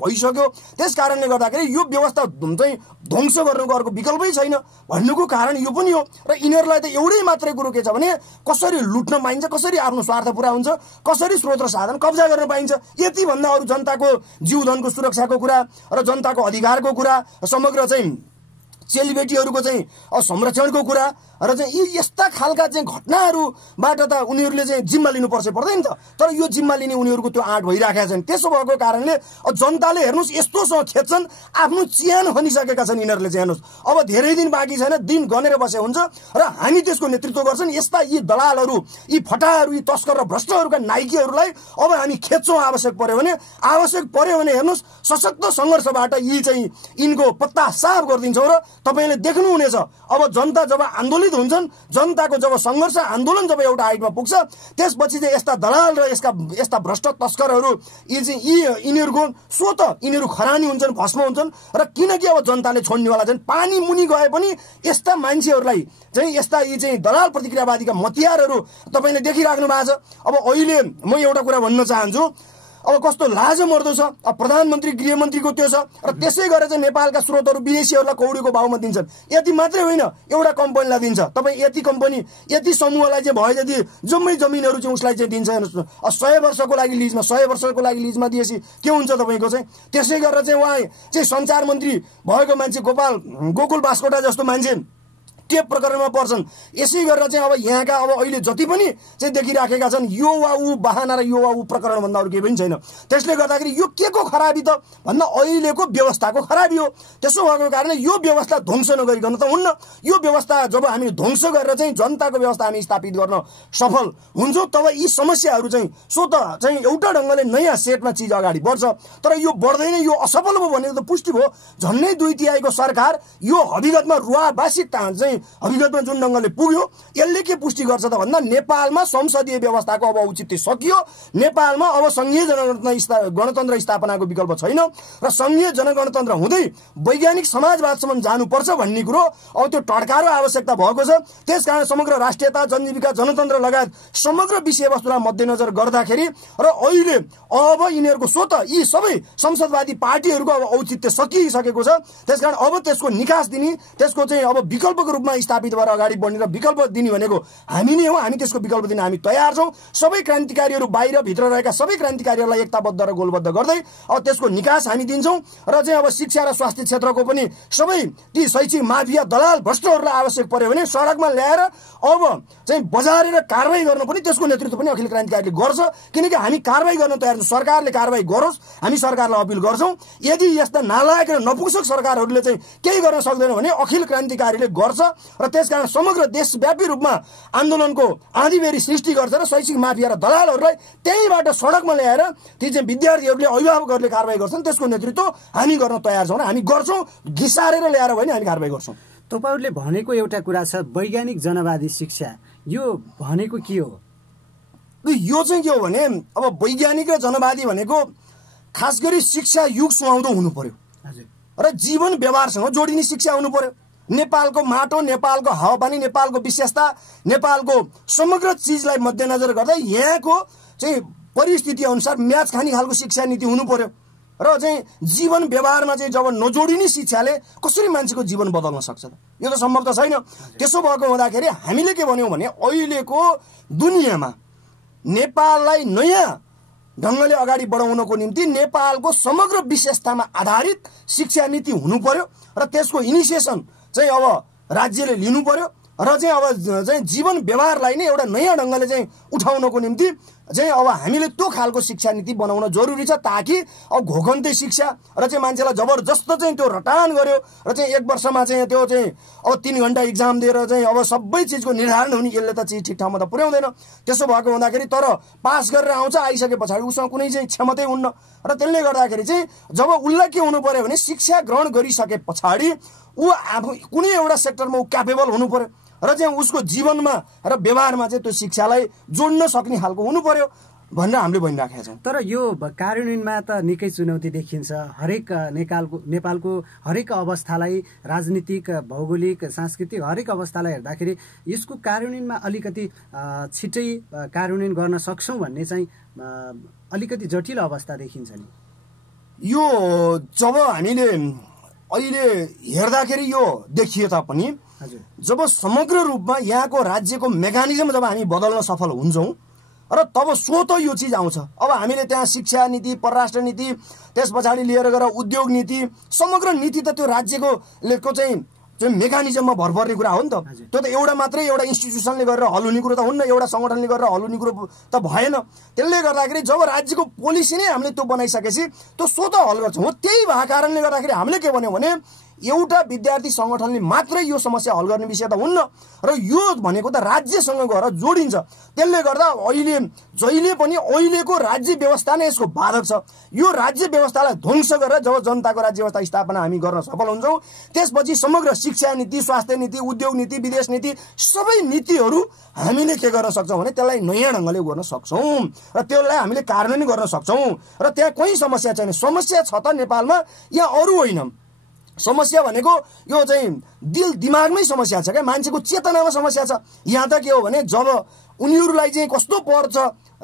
भइसक्यो। त्यस कारणले गर्दाखेरि यो व्यवस्था चाहिँ ध्वंस गर्नुको अर्को विकल्पै छैन भन्नुको कारण यो पनि हो। र यिनीहरूलाई त एउटै मात्रै कुरो के छ भने कसरी लुट्न पाइन्छ, कसरी आफ्नो स्वार्थ पुरा हुन्छ, कसरी स्रोत र साधन कब्जा गर्न पाइन्छ, यति भन्दा अरू जनताको जीवधनको सुरक्षाको कुरा र जनताको अधिकारको कुरा, समग्र चाहिँ चेलीबेटीहरूको चाहिँ संरक्षणको कुरा र चाहिँ यी यस्ता खालका चाहिँ घटनाहरूबाट त उनीहरूले चाहिँ जिम्मा लिनुपर्छ पर्दैन त। तर यो जिम्मा लिने उनीहरूको त्यो आँट भइराखेका छन्। त्यसो भएको कारणले जनताले हेर्नुहोस् यस्तोसँग खेच्छन्, आफ्नो चियान खनिसकेका छन् यिनीहरूले चाहिँ। हेर्नुहोस् अब धेरै दिन बाँकी छैन, दिन गनेर बसे हुन्छ र हामी त्यसको नेतृत्व गर्छन्। यस्ता यी दलालहरू, यी फटाहरू, यी तस्कर र भ्रष्टहरूका नाइकीहरूलाई अब हामी खेच्छौँ। आवश्यक पर्यो भने हेर्नुहोस् सशक्त सङ्घर्षबाट यी चाहिँ यिनको पत्ता साफ गरिदिन्छौँ र तपाईँले देख्नुहुनेछ अब जनता जब आन्दोलित हुन्छन्, जनताको जब सङ्घर्ष आन्दोलन जब एउटा हाइटमा पुग्छ त्यसपछि चाहिँ यस्ता दलाल र यस्ता भ्रष्ट तस्करहरू यिनीहरूको स्वत यिनीहरू खरानी हुन्छन्, भस्म हुन्छन्। र किनकि अब जनताले छोड्नेवाला छन्, पानी मुनि गए पनि यस्ता मान्छेहरूलाई चाहिँ यस्ता यी चाहिँ दलाल प्रतिक्रियावादीका मतियारहरू तपाईँले देखिराख्नु भएको छ। अब अहिले म एउटा कुरा भन्न चाहन्छु, अब कस्तो लाजमर्दो छ। अब प्रधानमन्त्री गृहमन्त्रीको त्यो छ र त्यसै गरेर चाहिँ नेपालका स्रोतहरू विदेशीहरूलाई कौडीको भावमा दिन्छन्। यति मात्रै होइन, एउटा कम्पनीलाई दिन्छ, तपाईँ यति कम्पनी यति समूहलाई चाहिँ भयो यदि जम्मै जमिनहरू चाहिँ उसलाई चाहिँ दिन्छ। हेर्नुहोस् 100 वर्षको लागि लिजमा 100 वर्षको लागि लिजमा दिएपछि के हुन्छ तपाईँको चाहिँ। त्यसै गरेर चाहिँ उहाँ चाहिँ सञ्चार मन्त्री भएको मान्छे गोकुल बास्कोटा जस्तो मान्छे टेप प्रकरणमा पर्छन्। यसै गरेर चाहिँ अब यहाँका अब अहिले जति पनि चाहिँ देखिराखेका छन् यो वा ऊ बहाना र यो वा ऊ प्रकरण भन्दा अरू केही पनि छैन। त्यसले गर्दाखेरि यो के को खराबी त भन्दा अहिलेको व्यवस्थाको खराबी हो। त्यसो भएको कारणले यो व्यवस्था ध्वंस नगरिकन त हुन्न। यो व्यवस्था जब हामी ध्वंस गरेर चाहिँ जनताको व्यवस्था हामी स्थापित गर्न सफल हुन्छौँ तब यी समस्याहरू चाहिँ स्वतः चाहिँ एउटा ढङ्गले नयाँ सेटमा चिज अगाडि बढ्छ। तर यो बढ्दैन, यो असफल भयो भनेको त पुष्टि भयो। झन्नै 2/3 सरकार यो हकीकतमा रुवाबासी चाहिँ हकीकतमा जुन ढङ्गले पुग्यो यसले के पुष्टि गर्छ त भन्दा नेपालमा संसदीय व्यवस्थाको अब औचित्य सकियो। नेपालमा अब सङ्घीय गणतन्त्र स्थापनाको विकल्प छैन र सङ्घीय जनगणतन्त्र हुँदै वैज्ञानिक समाजवादसम्म जानुपर्छ भन्ने कुरो अब त्यो टड्कारो आवश्यकता भएको छ। त्यसकारण समग्र राष्ट्रियता, जनजीविका, जनतन्त्र लगायत समग्र विषयवस्तुलाई मध्यनजर गर्दाखेरि र अहिले अब यिनीहरूको स्वतः यी सबै संसदवादी पार्टीहरूको अब औचित्य सकिसकेको छ। त्यसकारण अब त्यसको निकास दिने, त्यसको चाहिँ अब विकल्पको रूपमा स्थापित भएर अगाडि बढ्ने र विकल्प दिने भनेको हामी नै हो। हामी त्यसको विकल्प दिन हामी तयार छौँ। सबै क्रान्तिकारीहरू बाहिर भित्र रहेका सबै क्रान्तिकारीहरूलाई एकताबद्ध र गोलबद्ध गर्दै अब त्यसको निकास हामी दिन्छौँ। र चाहिँ अब शिक्षा र स्वास्थ्य क्षेत्रको पनि सबै ती शैक्षिक माफिया दलाल भ्रष्टहरूलाई आवश्यक पर्यो भने सडकमा ल्याएर अब चाहिँ बजारेर कारवाही गर्न पनि त्यसको नेतृत्व पनि अखिल क्रान्तिकारीले गर्छ। किनकि हामी कारवाही गर्न तयार छौँ। सरकारले कारवाही गरोस्, हामी सरकारलाई अपिल गर्छौँ। यदि यस्ता नालायक र नपुंसक सरकारहरूले चाहिँ केही गर्न सक्दैन भने अखिल क्रान्तिकारीले गर्छ र त्यसकारण समग्र देशव्यापी रूपमा आन्दोलनको आँधीबेरी सृष्टि गर्छ र शैक्षिक माफिया र दलालहरूलाई त्यहीबाट सडकमा ल्याएर ती चाहिँ विद्यार्थीहरूले अभिभावकहरूले कारबाही गर्छन्। त्यसको नेतृत्व हामी गर्न तयार छौँ र हामी गर्छौँ, घिसारेर ल्याएर भने हामी कारबाही गर्छौँ। तपाईहरूले भनेको एउटा कुरा छ वैज्ञानिक जनवादी शिक्षा, यो भनेको के हो? यो चाहिँ के हो भने अब वैज्ञानिक र जनवादी भनेको खास गरी शिक्षा युग सुहाउँदो हुनु पर्यो र जीवन व्यवहारसँग जोडिने शिक्षा हुनु पर्यो। नेपालको माटो, नेपालको हावापानी, नेपालको विशेषता, नेपालको समग्र चिजलाई मध्यनजर गर्दा यहाँको चाहिँ परिस्थिति अनुसार म्याच खाने खालको शिक्षा नीति हुनु पर्यो र चाहिँ जीवन व्यवहारमा चाहिँ जब नजोडिने शिक्षाले कसरी मान्छेको जीवन बदल्न सक्छ त? यो त सम्भव त छैन। त्यसो भएको हुँदाखेरि हामीले के भन्यौँ भने अहिलेको दुनियाँमा नेपाललाई नयाँ ढङ्गले अगाडि बढाउनको निम्ति नेपालको समग्र विशेषतामा आधारित शिक्षा नीति हुनु पर्यो र त्यसको इनिसिएसन चाहिँ अब राज्यले लिनु पर्यो र चाहिँ अब चाहिँ जीवन व्यवहारलाई नै एउटा नयाँ ढङ्गले चाहिँ उठाउनको निम्ति चाहिँ अब हामीले त्यो खालको शिक्षा नीति बनाउन जरुरी छ, ताकि अब घोकन्ते शिक्षा र चाहिँ मान्छेलाई जबरजस्त चाहिँ त्यो रटान गर्यो र चाहिँ 1 वर्षमा चाहिँ त्यो चाहिँ अब 3 घण्टा इक्जाम दिएर चाहिँ अब सबै चिजको निर्धारण हुने, यसले त चिज ठिक ठाउँमा त पुर्याउँदैन। त्यसो भएको हुँदाखेरि तर पास गरेर आउँछ, आइसके पछाडि उसँग कुनै चाहिँ क्षमतै हुन्न र त्यसले गर्दाखेरि चाहिँ जब उसलाई के हुनु पर्यो भने शिक्षा ग्रहण गरिसके पछाडि ऊ आफू कुनै एउटा सेक्टरमा ऊ क्यापेबल हुनु पर्यो र चाहिँ उसको जीवनमा र व्यवहारमा चाहिँ त्यो शिक्षालाई जोड्न सक्ने खालको हुनु पर्यो भनेर हामीले भनिराखेका छौँ। तर यो कार्यान्वयनमा त निकै चुनौती देखिन्छ। हरेक नेपालको हरेक अवस्थालाई, राजनीतिक, भौगोलिक, सांस्कृतिक हरेक अवस्थालाई हेर्दाखेरि यसको कार्यान्वयनमा अलिकति छिट्टै कार्यान्वयन गर्न सक्छौँ भन्ने चाहिँ अलिकति जटिल अवस्था देखिन्छ नि। यो जब हामीले अहिले हेर्दाखेरि यो देखिए तापनि जब समग्र रूपमा यहाँको राज्यको मेकानिजम जब हामी बदल्न सफल हुन्छौँ र तब स्वतः यो चिज आउँछ। अब हामीले त्यहाँ शिक्षा नीति, परराष्ट्र नीति, त्यस पछाडि लिएर गएर उद्योग नीति, समग्र नीति त त्यो राज्यको चाहिँ मेकानिजममा भर पर्ने कुरा हो नि त। त्यो त एउटा मात्रै एउटा इन्स्टिट्युसनले गरेर हल हुने कुरो त हुन्न, एउटा सङ्गठनले गरेर हल हुने कुरो त भएन। त्यसले गर्दाखेरि जब राज्यको पोलिसी नै हामीले त्यो बनाइसकेपछि त्यो स्वतः हल गर्छौँ। त्यही भएको कारणले गर्दाखेरि हामीले के भन्यौँ भने एउटा विद्यार्थी सङ्गठनले मात्रै यो समस्या हल गर्ने विषय त हुन्न र यो भनेको त राज्यसँग गएर जोडिन्छ। त्यसले गर्दा अहिले जहिले पनि अहिलेको राज्य व्यवस्था नै यसको बाधक छ। यो राज्य व्यवस्थालाई ध्वंस गरेर जब जनताको राज्य व्यवस्था स्थापना हामी गर्न सफल हुन्छौँ, त्यसपछि समग्र शिक्षा नीति, स्वास्थ्य नीति, उद्योग नीति, विदेश नीति, सबै नीतिहरू हामीले के गर्न सक्छौँ भने त्यसलाई नयाँ ढङ्गले गर्न सक्छौँ र त्यसलाई हामीले कार्यान्वयन गर्न सक्छौँ र त्यहाँ कोही समस्या छैन। समस्या छ त नेपालमा, यहाँ अरू होइन। समस्या भनेको यो चाहिँ दिल दिमागमै समस्या छ क्या, मान्छेको चेतनामा समस्या छ। यहाँ त के हो भने जब उनीहरूलाई चाहिँ कस्तो पर्छ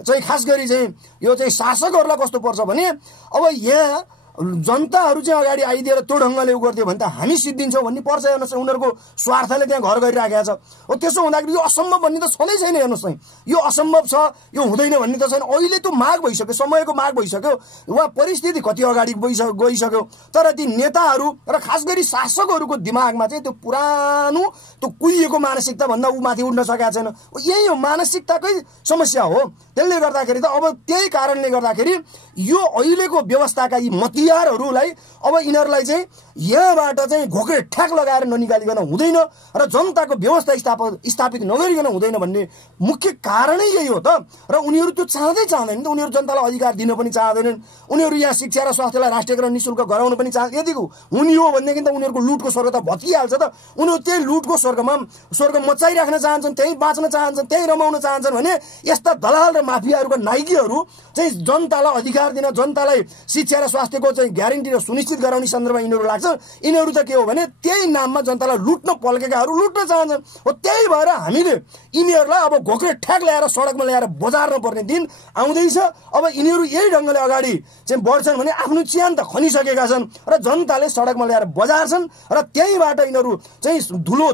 चाहिँ खास गरी चाहिँ यो चाहिँ शासकहरूलाई कस्तो पर्छ भने अब यहाँ जनताहरू चाहिँ अगाडि आइदिएर त्यो ढङ्गले उ गरिदियो भने त हामी सिद्धिन्छौँ भन्ने पर्छ। हेर्नुहोस् उनीहरूको स्वार्थले त्यहाँ घर गरिराखेको छ। हो त्यसो हुँदाखेरि यो असम्भव भन्ने त छँदै छैन। हेर्नुहोस् चाहिँ यो असम्भव छ, यो हुँदैन भन्ने त छैन। अहिले त्यो माग भइसक्यो, समयको माग भइसक्यो, वा परिस्थिति कति अगाडि गइसक्यो। तर ती नेताहरू र खास गरी शासकहरूको दिमागमा चाहिँ त्यो पुरानो त्यो कुहिएको मानसिकता भन्दा ऊ माथि उठ्न सकेको छैन। यही हो, मानसिकताकै समस्या हो। त्यसले गर्दाखेरि त अब त्यही कारणले गर्दाखेरि यो अहिलेको व्यवस्थाका यी मतियारहरूलाई अब यिनीहरूलाई चाहिँ यहाँबाट चाहिँ घोक्रे ठ्याक लगाएर ननिकालिकन हुँदैन र जनताको व्यवस्था स्थापित नगरिकन हुँदैन भन्ने मुख्य कारणै यही हो त। र उनीहरू त्यो चाहँदैनन् त। उनीहरू जनतालाई अधिकार दिन पनि चाहँदैनन्। उनीहरू यहाँ शिक्षा र स्वास्थ्यलाई राष्ट्रियकरण निःशुल्क गराउन पनि चाहन्छ। यतिको हुने हो भनेदेखि त उनीहरूको लुटको स्वर्ग त भत्किहाल्छ त। उनीहरू त्यही लुटको स्वर्ग मचाइराख्न चाहन्छन्, त्यहीँ बाँच्न चाहन्छन्, त्यहीँ रमाउन चाहन्छन् भने यस्ता दलाल र माफियाहरूका नाइकीहरू चाहिँ जनतालाई अधिकार दिन, जनतालाई शिक्षा र स्वास्थ्यको चाहिँ ग्यारेन्टी र सुनिश्चित गराउने सन्दर्भमा यिनीहरू लाग्छ। यिनीहरू त के हो भने त्यही नाममा जनतालाई लुट्न पल्केकाहरू लुट्न चाहन्छन्। हो त्यही भएर हामीले यिनीहरूलाई अब घोक्रे ठ्याक ल्याएर सडकमा ल्याएर बजार्न पर्ने दिन आउँदैछ। अब यिनीहरू यही ढङ्गले अगाडि चाहिँ बढ्छन् भने आफ्नो च्यान त खनिसकेका छन् र जनताले सडकमा ल्याएर बजार्छन् र त्यहीँबाट यिनीहरू चाहिँ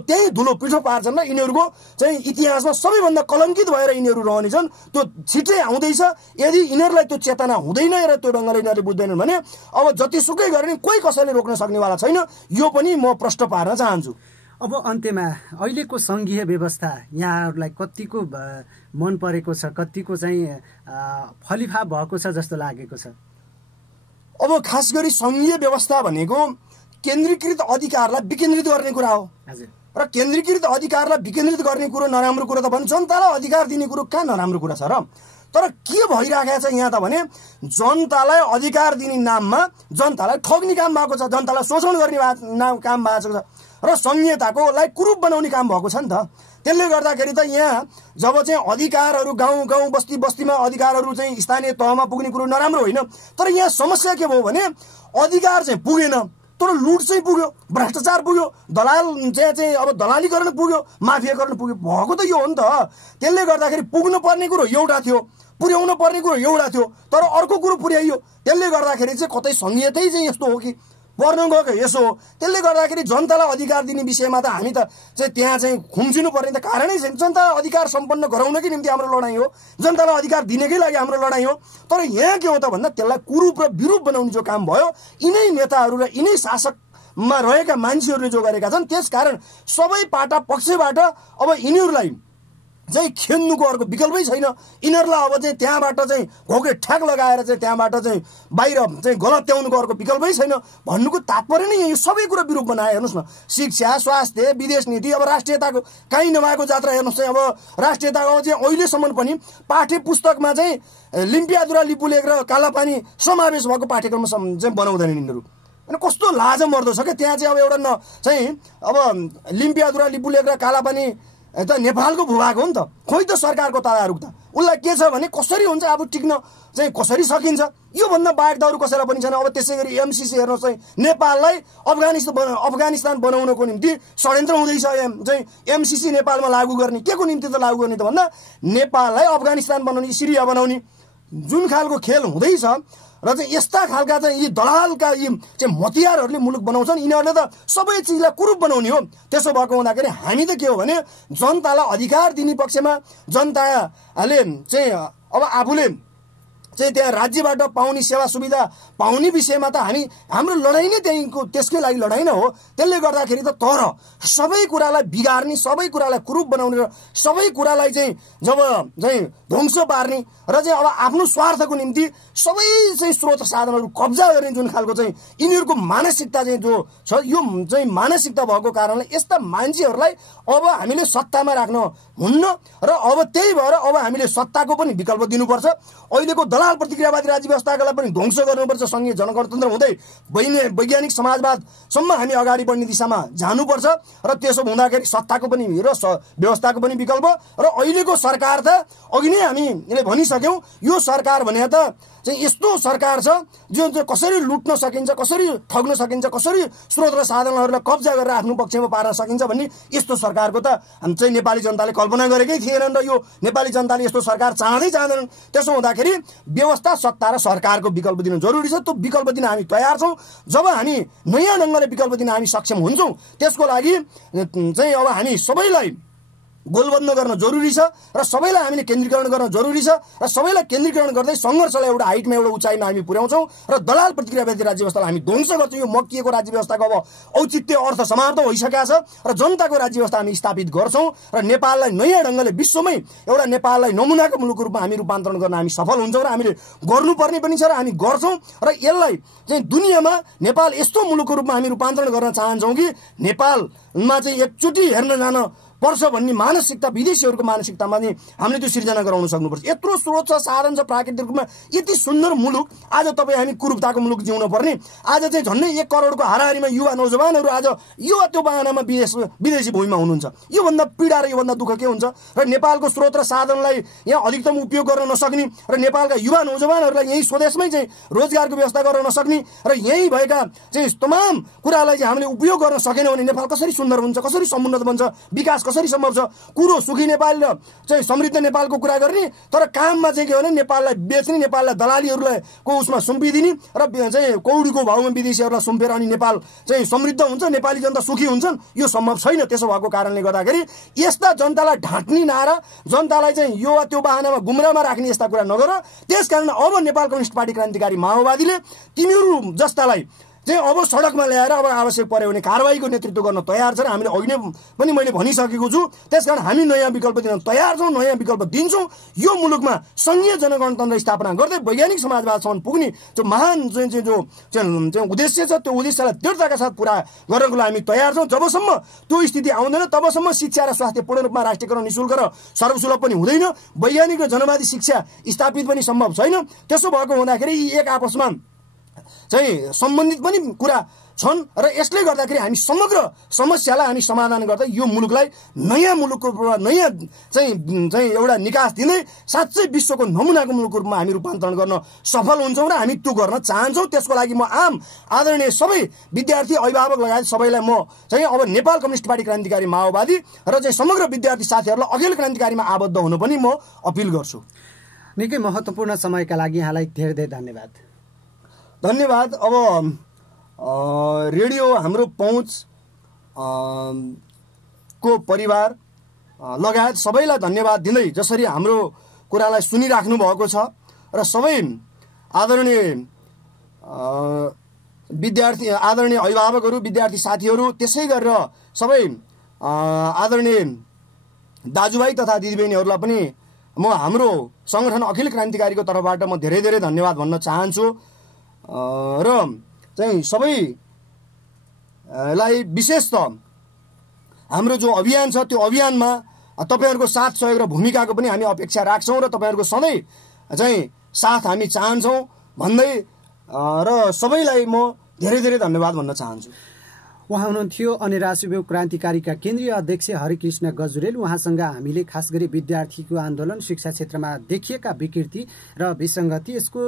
त्यही धुलो पिठो पार्छन् र यिनीहरूको चाहिँ इतिहासमा सबैभन्दा कलङ्कित भएर यिनीहरू रहनेछन्। त्यो छिट्टै आउँदैछ। यदि यिनीहरूलाई त्यो चेतना हुँदैन र त्यो ढङ्गले यिनीहरूले बुझ्दैनन् भने अब जतिसुकै गरे नि कोही कसैले रोक्न सक्नेवाला छैन। यो पनि म प्रश्न पार्न चाहन्छु। अब अन्त्यमा अहिलेको सङ्घीय व्यवस्था यहाँहरूलाई कतिको मन परेको छ, कतिको चाहिँ फलिफाप भएको छ जस्तो लागेको छ? अब खास गरी सङ्घीय व्यवस्था भनेको केन्द्रीकृत अधिकारलाई विकेन्द्रित गर्ने कुरा हो र केन्द्रीकृत अधिकारलाई विकेन्द्रित गर्ने कुरो नराम्रो कुरो त भन्छ, जनतालाई अधिकार दिने कुरो कहाँ नराम्रो कुरा छ र? तर के भइरहेको छ यहाँ त भने जनतालाई अधिकार दिने नाममा जनतालाई ठग्ने काम भएको छ, जनतालाई शोषण गर्ने काम भएको छ र संहिताकोलाई कुरूप बनाउने काम भएको छ नि त। त्यसले गर्दाखेरि त यहाँ जब चाहिँ अधिकारहरू गाउँ गाउँ बस्ती बस्तीमा अधिकारहरू चाहिँ स्थानीय तहमा पुग्ने कुरो नराम्रो होइन, तर यहाँ समस्या के भयो भने अधिकार चाहिँ पुगेन, तर लुट चाहिँ पुग्यो, भ्रष्टाचार पुग्यो, दलाल चाहिँ अब दलालीकरण पुग्यो, माफियाकरण पुग्यो, भएको त यो हो नि त। त्यसले गर्दाखेरि पुग्नु पर्ने कुरो एउटा थियो, पुर्याउनु पर्ने कुरो एउटा थियो, तर अर्को कुरो पुर्याइयो। त्यसले गर्दाखेरि चाहिँ कतै संहितै चाहिँ यस्तो हो कि पर्न गएको यसो हो। त्यसले गर्दाखेरि जनतालाई अधिकार दिने विषयमा त हामी त चाहिँ त्यहाँ चाहिँ खुम्चिनु पर्ने त कारणै छैन। जनतालाई अधिकार सम्पन्न गराउनकै निम्ति हाम्रो लडाइँ हो, जनतालाई अधिकार दिनकै लागि हाम्रो लडाइँ हो। तर यहाँ के हो त भन्दा त्यसलाई कुरूप र विरूप बनाउने जो काम भयो यिनै नेताहरू र यिनै शासकमा रहेका मान्छेहरूले जो गरेका छन्, त्यसकारण सबै पाटा पक्षबाट अब यिनीहरूलाई चाहिँ खेल्नुको अर्को विकल्पै छैन। यिनीहरूलाई अब चाहिँ त्यहाँबाट चाहिँ घोके ठ्याक लगाएर चाहिँ त्यहाँबाट चाहिँ बाहिर चाहिँ गलत त्याउनुको अर्को विकल्पै छैन भन्नुको तात्पर्य नै यो सबै कुरा विरूप बनाए। हेर्नुहोस् न, शिक्षा, स्वास्थ्य, विदेश नीति, अब राष्ट्रियताको काहीँ नभएको जात्रा हेर्नुहोस् चाहिँ अब राष्ट्रियताको चाहिँ अहिलेसम्म पनि पाठ्य पुस्तकमा चाहिँ लिम्पियादुरा लिपुलेख र कालापानी समावेश भएको पाठ्यक्रम चाहिँ बनाउँदैन यिनीहरू। अनि कस्तो लाज मर्दो छ क्या त्यहाँ चाहिँ। अब एउटा चाहिँ अब लिम्पियादुरा लिपुलेख र कालापानी त नेपालको भूभाग हो नि त, खोइ त सरकारको तदारुकता उसलाई के छ भने कसरी हुन्छ, अब टिक्न चाहिँ कसरी सकिन्छ, योभन्दा बाहेक त अरू कसैलाई पनि छैन। अब त्यसै गरी एमसिसी हेर्नुहोस् चाहिँ नेपाललाई अफगानिस्तान बनाउनको निम्ति षड्यन्त्र हुँदैछ। चाहिँ एमसिसी नेपालमा लागू गर्ने के को निम्ति त लागू गर्ने त भन्दा नेपाललाई अफगानिस्तान बनाउने, सिरिया बनाउने जुन खालको खेल हुँदैछ र चाहिँ यस्ता खालका चाहिँ यी दलालका यी चाहिँ मतियारहरूले मुलुक बनाउँछन्, यिनीहरूले त सबै चिजलाई कुरूप बनाउने हो। त्यसो भएको हुँदाखेरि हामी त के हो भने जनतालाई अधिकार दिने पक्षमा, जनताले चाहिँ अब आफूले चाहिँ त्यहाँ राज्यबाट पाउने सेवा सुविधा पाउने विषयमा त हाम्रो लडाइँ नै त्यसकै लागि लडाइँ नै हो। त्यसले गर्दाखेरि त तर सबै कुरालाई बिगार्ने, सबै कुरालाई कुरूप बनाउने र सबै कुरालाई चाहिँ जब चाहिँ ध्वंस पार्ने र चाहिँ अब आफ्नो स्वार्थको निम्ति सबै चाहिँ स्रोत साधनहरू कब्जा गर्ने जुन खालको चाहिँ यिनीहरूको मानसिकता चाहिँ जो छ, यो चाहिँ मानसिकता भएको कारणले यस्ता मान्छेहरूलाई अब हामीले सत्तामा राख्न हुन्न र अब त्यही भएर अब हामीले सत्ताको पनि विकल्प दिनुपर्छ। अहिलेको दलाल प्रतिक्रियावादी राज्य व्यवस्थालाई पनि ध्वंस गर्नुपर्छ। संघीय जनगणतन्त्र हुँदै वैज्ञानिक समाजवादसम्म हामी अगाडि बढ्ने दिशामा जानुपर्छ र त्यसो हुँदाखेरि सत्ताको पनि र व्यवस्थाको पनि विकल्प। र अहिलेको सरकार त अघि नै हामीले भनिसक्यौँ, यो सरकार भने त चाहिँ यस्तो सरकार छ जो कसरी लुट्न सकिन्छ, कसरी ठग्न सकिन्छ, कसरी स्रोत र साधनहरूलाई कब्जा गरेर आफ्नो पक्षमा पार्न सकिन्छ भन्ने यस्तो सरकारको त चाहिँ नेपाली जनताले कल्पना गरेकै थिएनन् र यो नेपाली जनताले यस्तो सरकार चाहँदैनन्। त्यसो हुँदाखेरि व्यवस्था, सत्ता र सरकारको विकल्प दिन जरुरी छ। त्यो विकल्प दिन हामी तयार छौँ। जब हामी नयाँ ढङ्गले विकल्प दिन हामी सक्षम हुन्छौँ त्यसको लागि चाहिँ अब हामी सबैलाई गोलबन्द गर्न जरुरी छ र सबैलाई हामीले केन्द्रीकरण गर्न जरुरी छ र सबैलाई केन्द्रीकरण गर्दै सङ्घर्षलाई एउटा हाइटमा, एउटा उचाइमा हामी पुर्याउँछौँ र दलाल प्रतिक्रियावादी राज्य व्यवस्थालाई हामी ध्वंस गर्छौँ। यो मकिएको राज्य व्यवस्थाको अब औचित्य अर्थ समाप्त भइसकेको छ र जनताको राज्य व्यवस्था हामी स्थापित गर्छौँ र नेपाललाई नयाँ ढङ्गले विश्वमै एउटा नेपाललाई नमुनाको मुलुकको रूपमा हामी रूपान्तरण गर्न हामी सफल हुन्छौँ र हामीले गर्नुपर्ने पनि छ र हामी गर्छौँ। र यसलाई चाहिँ दुनियाँमा नेपाल यस्तो मुलुकको रूपमा हामी रूपान्तरण गर्न चाहन्छौँ कि नेपालमा चाहिँ एकचोटि हेर्न जान पर्छ भन्ने मानसिकता, विदेशीहरूको मानसिकतामा नि हामीले त्यो सिर्जना गराउन सक्नुपर्छ। यत्रो स्रोत छ, साधन छ, प्राकृतिक रूपमा यति सुन्दर मुलुक, आज तपाईँ हामी कुरूपताको मुलुक जिउन पर्ने। आज चाहिँ झन्डै 1 करोडको हाराहारीमा युवा नौजवानहरू आज यो त्यो बाहनामा विदेशी भूमिमा हुनुहुन्छ। योभन्दा पीडा र योभन्दा दुःख के हुन्छ? र नेपालको स्रोत र साधनलाई यहाँ अधिकतम उपयोग गर्न नसक्ने र नेपालका युवा नौजवानहरूलाई यही स्वदेशमै चाहिँ रोजगारको व्यवस्था गर्न नसक्ने र यही भएका चाहिँ तमाम कुरालाई चाहिँ हामीले उपयोग गर्न सकेनौँ भने नेपाल कसरी सुन्दर हुन्छ, कसरी समुन्नत बन्छ, विकास कसरी सम्भव छ? कुरो सुखी नेपाल र चाहिँ समृद्ध नेपालको कुरा गर्ने, तर काममा चाहिँ के भने नेपाललाई बेच्ने, नेपाललाई दलालीहरूलाई को उसमा सुम्पिदिने र चाहिँ कौडीको भाउमा विदेशीहरूलाई सुम्पेर अनि नेपाल चाहिँ समृद्ध हुन्छ, नेपाली जनता सुखी हुन्छन्, यो सम्भव छैन। त्यसो भएको कारणले गर्दाखेरि यस्ता जनतालाई ढाँट्ने नारा, जनतालाई चाहिँ यो वा त्यो बहानामा गुमराहमा राख्ने यस्ता कुरा नगर। त्यसकारण अब नेपाल कम्युनिस्ट पार्टी क्रान्तिकारी माओवादीले तिनीहरू जस्तालाई चाहिँ अब सडकमा ल्याएर अब आवश्यक पर्यो भने कारबाहीको नेतृत्व गर्न तयार छ र हामीले अघि नै पनि मैले भनिसकेको छु। त्यसकारण हामी नयाँ विकल्प दिन तयार छौँ, नयाँ विकल्प दिन्छौँ। यो मुलुकमा सङ्घीय जनगणतन्त्र स्थापना गर्दै वैज्ञानिक समाजवादसम्म पुग्ने जो महान चाहिँ उद्देश्य छ, त्यो उद्देश्यलाई दृढताका साथ पुरा गर्नको लागि हामी तयार छौँ। जबसम्म त्यो स्थिति आउँदैन तबसम्म शिक्षा र स्वास्थ्य पूर्ण रूपमा राष्ट्रियकरण निःशुल्क र सर्वसुलभ पनि हुँदैन, वैज्ञानिक र जनवादी शिक्षा स्थापित पनि सम्भव छैन। त्यसो भएको हुँदाखेरि यी एक आपसमा चाहिँ सम्बन्धित पनि कुरा छन् र यसले गर्दाखेरि हामी समग्र समस्यालाई हामी समाधान गर्दै यो मुलुकलाई नयाँ मुलुकको रूपमा नयाँ चाहिँ एउटा निकास दिँदै साँच्चै विश्वको नमुनाको मुलुकको रूपमा हामी रूपान्तरण गर्न सफल हुन्छौँ र हामी त्यो गर्न चाहन्छौँ। त्यसको लागि म आम आदरणीय सबै विद्यार्थी अभिभावक लगायत सबैलाई म चाहिँ अब नेपाल कम्युनिस्ट पार्टी क्रान्तिकारी माओवादी र चाहिँ समग्र विद्यार्थी साथीहरूलाई अघिल्लो क्रान्तिकारीमा आबद्ध हुन पनि म अपिल गर्छु। निकै महत्त्वपूर्ण समयका लागि यहाँलाई धेरै धेरै धन्यवाद। धन्यवाद। अब रेडियो हाम्रो पहुँच को परिवार लगायत सबैलाई धन्यवाद दिँदै जसरी हाम्रो कुरालाई सुनिराख्नु भएको छ र सबै आदरणीय विद्यार्थी आदरणीय अभिभावकहरू विद्यार्थी साथीहरू त्यसै गरेर सबै आदरणीय दाजुभाइ तथा दिदीबहिनीहरूलाई पनि म हाम्रो सङ्गठन अखिल क्रान्तिकारीको तर्फबाट म धेरै धेरै धन्यवाद भन्न चाहन्छु र चाहिँ सबैलाई विशेष त हाम्रो जो अभियान छ त्यो अभियानमा तपाईँहरूको साथ सहयोग र भूमिकाको पनि हामी अपेक्षा राख्छौँ र तपाईँहरूको सधैँ चाहिँ साथ हामी चाहन्छौँ भन्दै र सबैलाई म धेरै धेरै धन्यवाद भन्न चाहन्छु। उहाँ हुनुहुन्थ्यो अनिराश्रव्य क्रान्तिकारीका केन्द्रीय अध्यक्ष हरिकृष्ण गजुरेल। उहाँसँग हामीले खास गरी विद्यार्थीको आन्दोलन, शिक्षा क्षेत्रमा देखिएका विकृति र विसङ्गति, यसको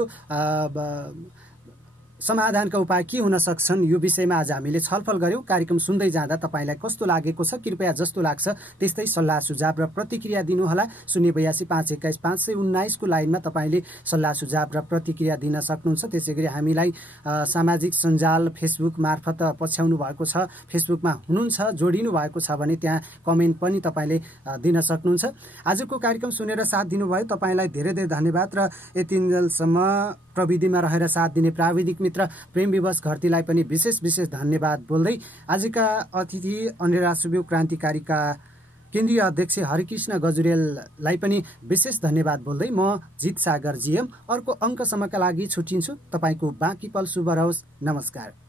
समाधानका उपाय के हुन सक्छन् यो विषयमा आज हामीले छलफल गर्यौं। कार्यक्रम सुन्दै जाँदा तपाईलाई कस्तो लागेको छ, कृपया जस्तो लाग्छ त्यस्तै सल्लाह सुझाव र प्रतिक्रिया दिनुहोला। 082 521 519 को लाइनमा तपाईले सल्लाह सुझाव र प्रतिक्रिया दिन सक्नुहुन्छ। त्यसैगरी हामीलाई सामाजिक सञ्जाल फेसबुक मार्फत पछ्याउनु भएको छ, फेसबुकमा हुनुहुन्छ जोडिनु भएको छ भने त्यहाँ कमेन्ट पनि तपाईले दिन सक्नुहुन्छ। आजको कार्यक्रम सुनेर साथ दिनुभयो तपाईलाई धेरै धेरै धन्यवाद र यतिन्जेलसम्म प्रविधिमा रहेर साथ दिने प्राविधिक मित्र प्रेम विवश घरतीलाई पनि विशेष विशेष धन्यवाद बोल्दै आजका अतिथि अनिराश्रव्य क्रान्तिकारीका केन्द्रीय अध्यक्ष हरिकृष्ण गजुरेललाई पनि विशेष धन्यवाद बोल्दै म जित सागर जीएम अर्को अङ्कसम्मका लागि छुट्टिन्छु। तपाईको बाँकी पल शुभ रहोस्। नमस्कार।